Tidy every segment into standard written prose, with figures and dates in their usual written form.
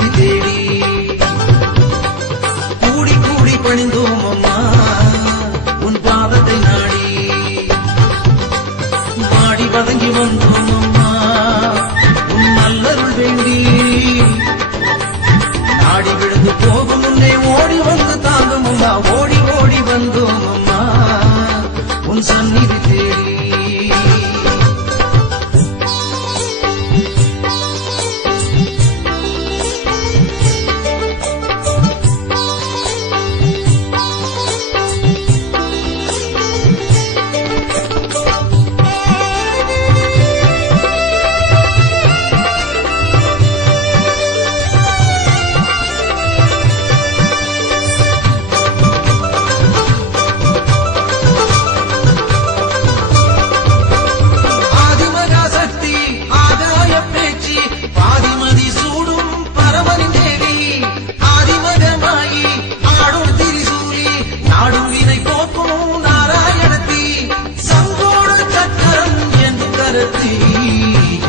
சந்நிதி தேடி கூடி கூடி பணிந்தோம் அம்மா உன் பாதத்தை நாடி வாடி வதங்கி வந்தோம் அம்மா உன் நல்லருள் வேண்டி நாடி விழுந்து போகும் முன்னே ஓடி வந்து தாங்கும் அம்மா ஓடி ஓடி வந்தோம் அம்மா உன் சந்நிதி தேடி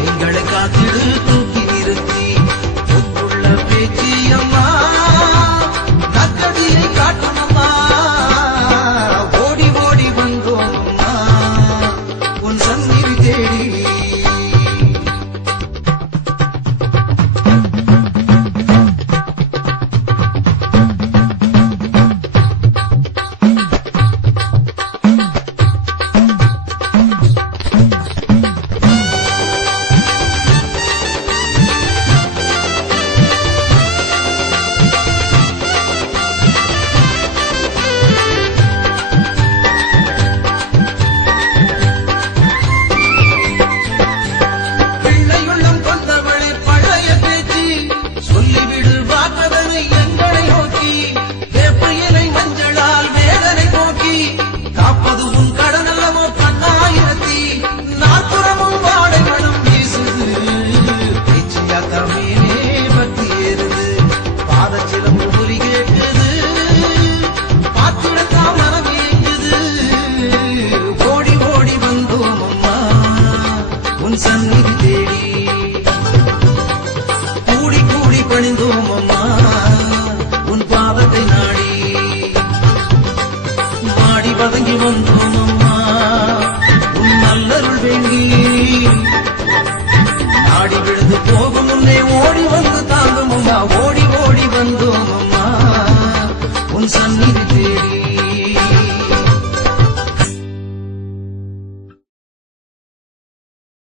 எங்களை காத்திடு தூக்கி நிறுத்தி உள்ள பேச்சியம்மா நக்கதியை காட்டணும்மா ஓடி ஓடி வந்தோம் அம்மா உன் சந்நிதி தேடி சந்நிதி தேடி கூடி கூடி பணிந்தோம் அம்மா உன் பாதத்தை நாடி வாடி வதங்கி வந்தோம் அம்மா உன் நல்லருள் வேண்டி நாடி விழுந்து போகும் முன்னே ஓடி வந்து தாங்கும் அம்மா ஓடி ஓடி வந்தோம் அம்மா உன் சந்நிதி தேடி